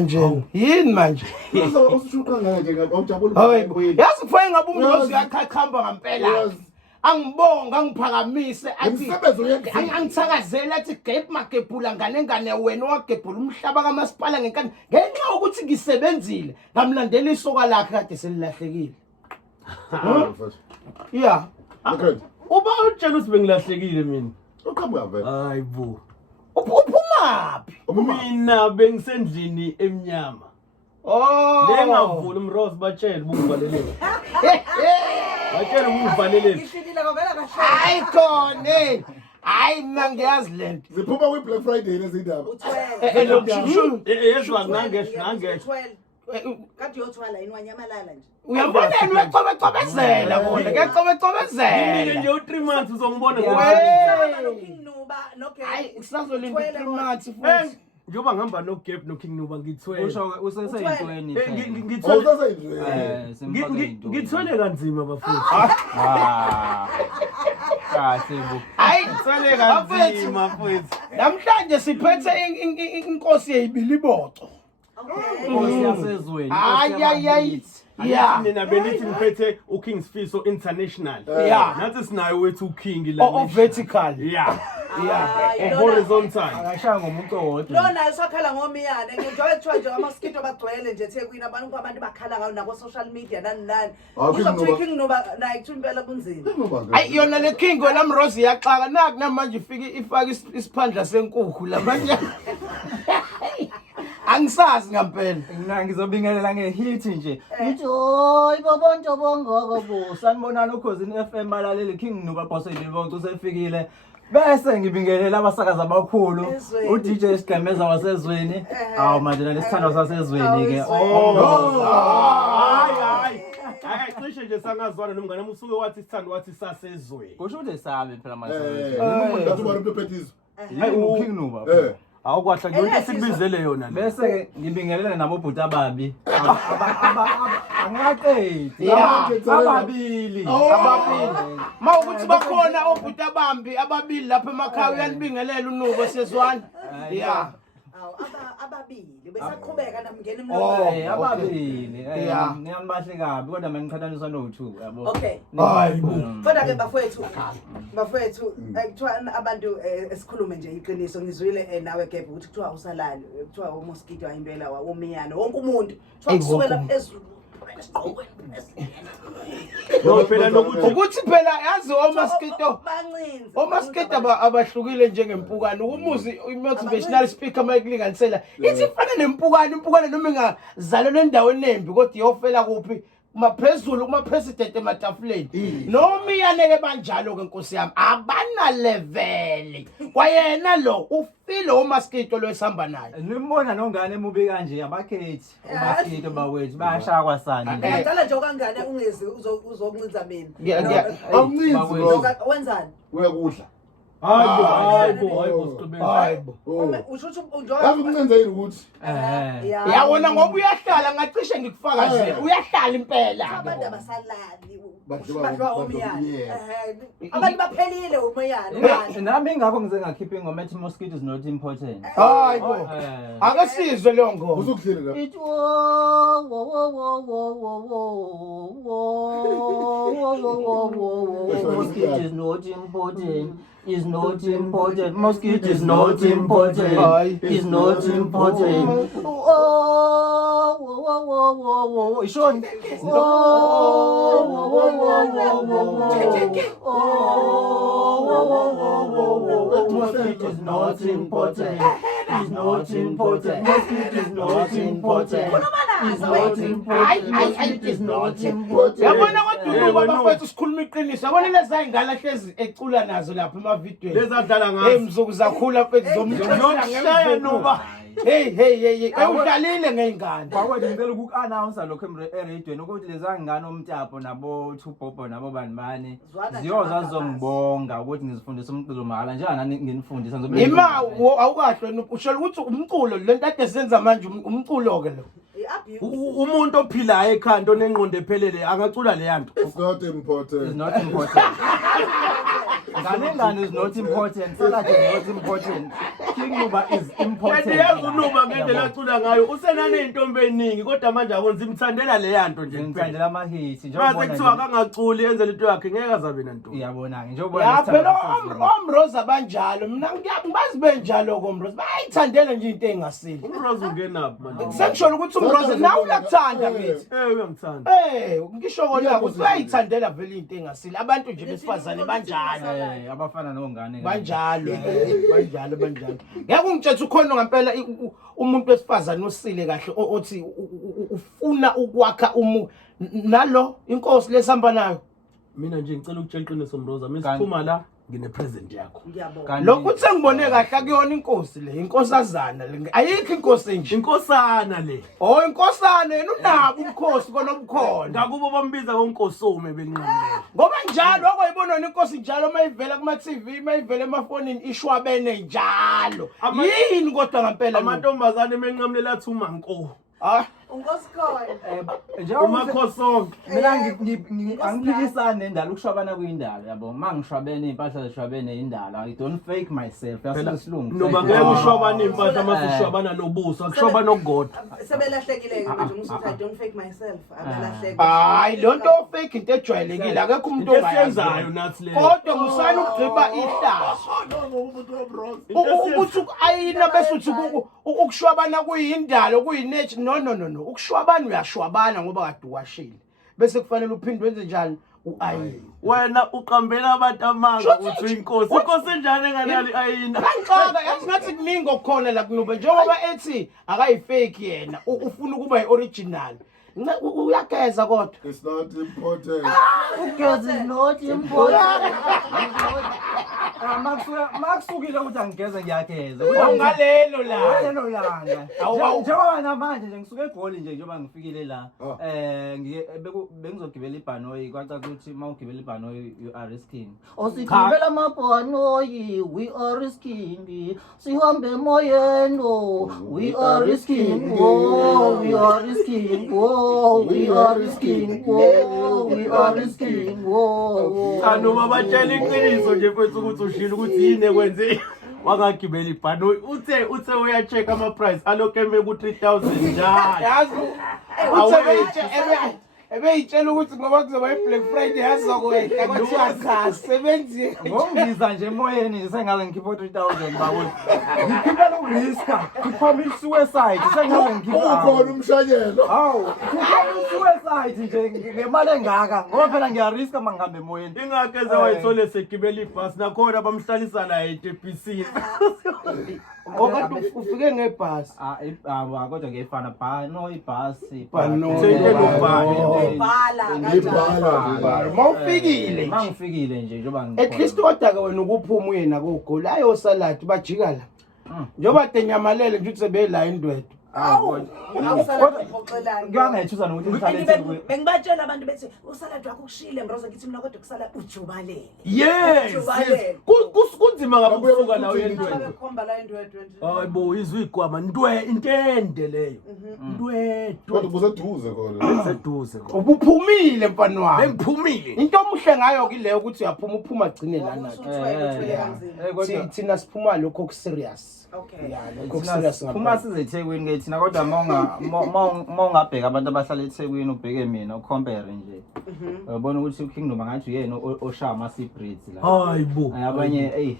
Nje yini manje usishuqa nganje ngawujabula hayi yazi kufanele ngabe umrozi uyakhamba ngempela angibonga angiphakamise athi angithakazela athi gap magebhula Nganengane wena wagebhula umhlaba kamasipala ngenkani ngenxa ukuthi ngisebenzile ngamlandela isoka lakhe kade selilahlekile yeah uba utshela ukuthi bengilahlekile mina uqhamuka vele hayi bo uphumaphi mina bengisendlini emnyama lengavula umrose batshela bungivalelele batshela bungivalelele hayi khona hayi mina ngiyazi lento ziphuma kwi Black Friday lezi ndaba yezwa nangesho kade uyothwala yini wanyamalala nje uyabona yini wecobezela bona ngecobezela nje u3 months uzongibona King Nuba okay hayi sisazolinda 3 months futhi njoba ngihamba no gap no King Nuba ngithwele usho useseyintweni ngithwele kanzima bafowethu kahle bo hayi ngithwele kanzima bafowethu namhlanje siphethe inkosi yeyibiliboco inkosi yasezweni ayayayi yeah nina belithi ngiphethe uKing's Fiso International yeah nathi sinayo wethu uKing la o vertical yeah horizontal akashaya ngomuntu owodwa lona usakhala ngomiyane ngijoye kuthiwa nje amaskito bagcwele nje eThekwini abantu bakhala ngayo nako social media nani uzokuthiwa King Nuba naye kuthi impela kunzima hayi yona le King wena mrozi yaxaka naku namanje ifaka isiphandla senkukhu la manje angisazi ngempela mina ngizobingelela ngehit nje ngithi hoyi bobonjobongoko bo sanibonana Ukhozi FM balaleli King Nuba boss elibonke usefikile bese ngibingelela abasakazi abakhulu uDJ Sigqemeza wasezweni awu manje lesithando sasezweni ke hayi cishe nje sangazwana nomngane usuke wathi isithando wathi sasezweni kusho ukuthi sabe phela manje ngathi ubani umpephethizo hayi uKing Nuba awukwahla nje sikubizele yona bese ke ngibingelele nabo bhuti ababi angaqedi ababili mawukuthi bakhona obhuti ababili lapha emakhaya uyanibingelela uNuba sezwana yeah ababili besaqhubeka namngena emlomeni ababili ngiyambahle kabi kodwa mina ngiqhathaniswa no2 yabo okay hayi kodwa ke bafowethu ekuthiwa abantu esikhulume nje iqiniso ngizwile nawe gap ukuthi kuthiwa usalali kuthiwa umosquito ayimpela womiyane wonke umuntu kuthiwa kusukela phezulu no phela nokuthi ukuthi phela yazi omaskito abahlukile njengempukane umuzi motivational speaker mayikulinganisela ithi ifana nempukane noma ingazalelwe endaweni embi kodwa iyofela kuphi maphezulu kuma president ematafuleni noma iyaneke banjalo ke Nkosi yami abana level kwayena lo ufile omaskito lo esihamba naye nimbona nongane emubi kanje abakhethi omaskito bawethu bayashaya kwasani ngicela nje okangane ungezi uzokuncinza mina awuncinzi wenzani uyakudla hayibo ushuthi ukuncenza yini ukuthi yawona ngoba uyahlala ngacishe ngikufakazela uyahlala impela abantu abasalali bashwa omiyane abantu baphelile umiyane nami ngakho ngize ngakhipha ingoma ethi mosquito is not important hayibo akasizwe leyo ngoma uzokuhleli la it mosquito is not important is not important mosquito is not important is not important ishoni mosquito is not important is not important mosquito is not important is not important is not important yabona kodwa bafethu sikhuluma iqiniso yabona lezi ingane hlezi ecula nazo lapha emavidweni lezadlala ngazo emzuku zakhula mfethu zomhlaya Nuba hey ewudlalile ngeingane bakwethu ngicela uku-announce lokho eradweni ukuthi lezangane omtapo nabo Thubobo nabo banibani ziyoza zizongibonga ukuthi ngizifundise umculo mahala njenganani nginifundisa ima awukahle usho ukuthi umculo lento ade senza manje umculo ke lo umuntu ophilayo ekhanda onengqondo ephelele angacula le yanto it's not important is not important Nganengane is not important. Saladi is not important. King Nuba is important. Yazi uNuba ngendlela acula ngayo usenane intombi eningi kodwa manje akwenza imthandela le yanto nje ngithandela ama hits njengoba kuthiwa akangaculi enze into yakhe ngeke azabe nanto. Uyabona njengoba ya phela omroza banjalo mina ngiyazi benjalo komroza bayithandela nje into engasile uMrose ungenaphi manje sekusho ukuthi umroza nawe uyakuthanda mithi uyangithanda ngisho kona ukuthi bayithandela vele into engasile abantu nje besifazane banjalo abafana nongane banjalo ngeke ungitshela ukhona ngempela umuntu wesifazane osile kahle othi ufuna ukwakha nalo inkosi lesihamba nayo mina nje ngicela ukutshela iqiniso Mroza mesiphuma la ngine present yakho Ngiyabonga. lokhu sengibone kahle akuyona inkosi le inkosazana le ayikho inkosi nje inkosana le inkosana yena unabo ubukhosi kona obukhona ngakubo bambiza konkosume belinqamlela ngoba njalo akwayibona inkosi njalo mayivela kuma TV mayivela emafonini ishwabene njalo yini kodwa ngempela amantombazane emenqamlela athi umanko Unkosikazi. umakhosonke mina angiphikisani nendalo ukushwabana kuyindalo yabo mangishwabene impahla zishwabene indalo I don't fake myself yasilungu Nuba ngeke ushwabana impahla masishwabana nobuso akushwabana okugodwa Sebelahlekile manje umusuthi I don't fake myself. Abelahlekile. hayi lonto ofake into ejwayelekile akekho umuntu ongayenzayo nathi le kodwa musana ukugqiba ihlazo ukuthi ayina bese uthi ukushwabana kuyindalo kuyinethi no ukushwabana uyashwabana ngoba kade uwashile bese kufanele uphinde wenze njani uayini wena uqambela abantu amanga uthi inkosi enjani enganali ayina kanqaka yazi ngathi kuningi okukhona la kuNuba njengoba ethi akayifake yena ufuna ukuba yioriginal uyageza kodwa It's not important. because it's not important makusukile ukuthi angigeze ngiyageza ungalelo la lelo langa njengoba namanje nje ngisuke eGoli nje njengoba ngifikile la bengizogibela ibhanoyi kwaca ukuthi mawugibela ibhanoyi you are risking osigibela amabhanoyi we are risking sihambe emoyeno we are risking we are risking we are risking we are risking Nuba batshela iqiniso nje mfethu ukuthi ushilo ukuthi yini ekwenze wangagibela ibhanoyi uthe uyacheck ama price aloke eme ku 3000 njalo yazi ebeyitshela ukuthi ngoba kuzoba iBlack Friday yazokwehla kwathiwa cha sebenzi ngongiza nje emoyeni nje sengabe ngikhipha 3000 babona ngikhipha uriska ngiphoma suicide sengabe ngikhipha Ukhona umshanyelo. hawu ngikhipha suicide nje ngemali engaka ngoba phela ngiyariska mangihambe emoyeni ingakeze wayithole segibela ibhasi nakhona bamhlalisa la etephisini okade ufike ngebhasi kodwa ngefana bhano ibhasi Ngibhala. mawufikile nje mangifikile nje njoba at least kodwa ke wena ukuphuma uyena kugoli ayo saladi bajika la njoba tenyamalele nje ukuthi sebela indwedo ngiyangethusa nokuthi ngihlale bengibatshela abantu bethi usaladi wakho kushile Mroza ngithi mina kodwa kusala ujubalele yes kunzima ngabe ukusuka la uyendwe bekhomba la indwedwe hayibo izwi igwama intende leyo Kodwa ndwedwe kuseduze khona. seduze ubuphumile mfani wami bengiphumile into omuhle ngayo kileyo ukuthi uyaphuma agcine lana thina siphuma lokho ku serious Okay. lokho serious uma size eThekwini ke thina kodwa mawungabheka abantu abahlala eThekwini ubheke mina ucompare nje uyabona ukuthi uKingdom ngathi uyena oshaya ama seabreeds la hayibo abanye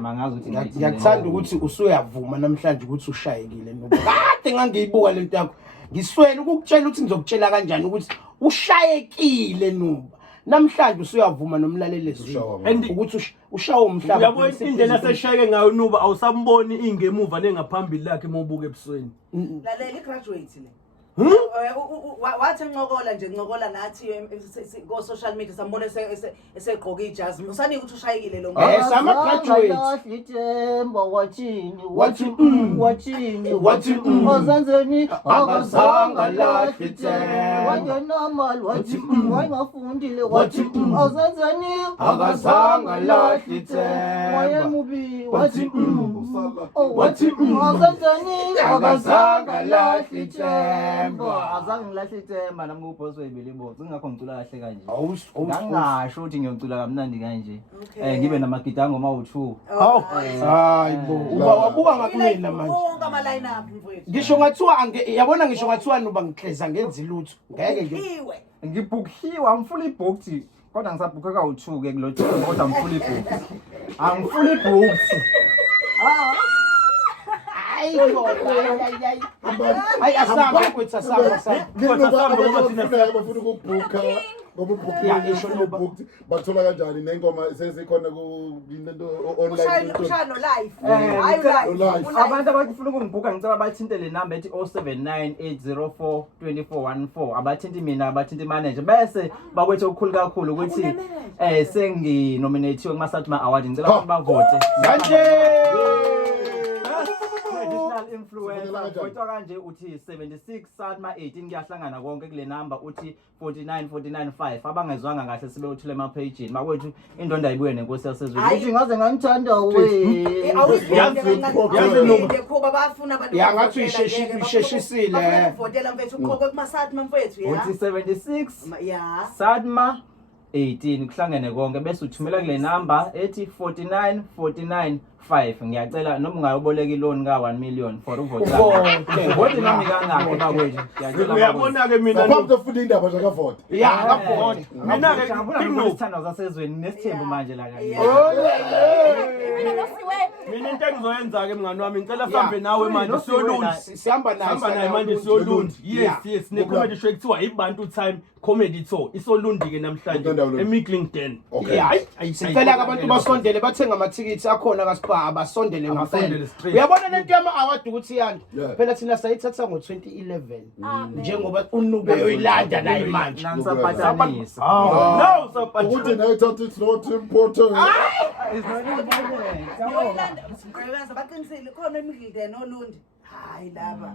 mangazi ukuthi ngiyakuthanda ukuthi usuyavuma namhlanje ukuthi ushayekile Nuba kade ngangiyibuka lento yakho ngiswele ukukutshela ukuthi ngizokutshela kanjani ukuthi ushayekile Nuba namhlanje usuyavuma nomlalelezi ukuthi ushawa umhlaba uyabona indlela seshayeke ngayo Nuba awusamboni ingemuva nengaphambili lakhe mobuka ebusweni lalela igraduate le wathi ncokola nje ncokola nathi go social media sambona esegqoka ijazi musani ukuthi ushayekile lo sama graduates watching ozanzeni akazanga lahle themba wangenamal wayengafundile ozanzeni akazanga lahle themba wayemubi ozanzeni akazanga lahle themba ithemba. Azange ngilahle ithemba nami kuboss webele boss. Ingakho ngicula kahle kanje. Awusi. Ngasho ukuthi ngiyocula kamnandi kanje. Ngibe namagitango ma-2. Hawu. Hayi bo. Uba wabuka ngakumina manje. Wonke ama line up mfowethu. Ngisho ngathiwa yabona ngisho ngathiwa Nuba ngihleza ngenza ilutho. Ngeke nje. Iwe. Ngibhukhiwe, I'm fully booked. Kodwa ngisabhukhe ka-2 ke kulo tour kodwa I'm fully booked. I'm fully booked. Hayi asamba kwethu asamba. bafuna ukubhukha ngoba ubhukha bathola kanjani nengoma sesikhona ku online Ushano live. Abantu abafuna ukungibhuka ngicela bathinte le number ethi 0798042414 abathinti mina abathinti manager bese bakwethu okukhulu kakhulu ukuthi senginominathiwe kuma Satma Award ngicela ukuthi bavote Manje traditional influencer kwetwa kanje uthi 76 Satma 18 kuyahlangana konke kule number uthi 49495 abangezwanga kahle sibe uthule ema page makwethu indonda ibuye nenkosi yasezweni uthi ngaze ngangithanda Kuba bafuna abantu. Ya ngathi isheshisile. Uvotela mfethu uqhoko kuma Satma mfethu ya. uthi 76 Yeah. Satma 18 kuhlangene konke bese uthumela kule number ethi 49495 ngiyacela noma ungayoboleka iloan ka 1 million for uvote lakho vote nami kangakho bakwethu ngiyacela Uyabona ke mina ngaphambi ufuna indaba zakavote Ya akavote. mina ke nginothando zasezweni nesithembu manje la kanye mina into engizoyenza ke mngani wami ngicela sihambe nawe manje siyolunda Sihamba naye manje siyolunda yes ne-comedy show kuthiwa ibantu time comedy tour isolundi ke namhlanje eMiddlington sicela abantu basondele bathenga amathikithi akhona kaSpa abasondele ngempela straight. uyabona lento yama award ukuthi yani Yeah. phela thina sayithatha ngo2011 njengoba uNube yoyilanda naye manje nangisabhatanisa no so ukuthi nayo thatha it's not important is not important Yoyilanda baqinisile khona eMiddleton noLundi. Hayi laba.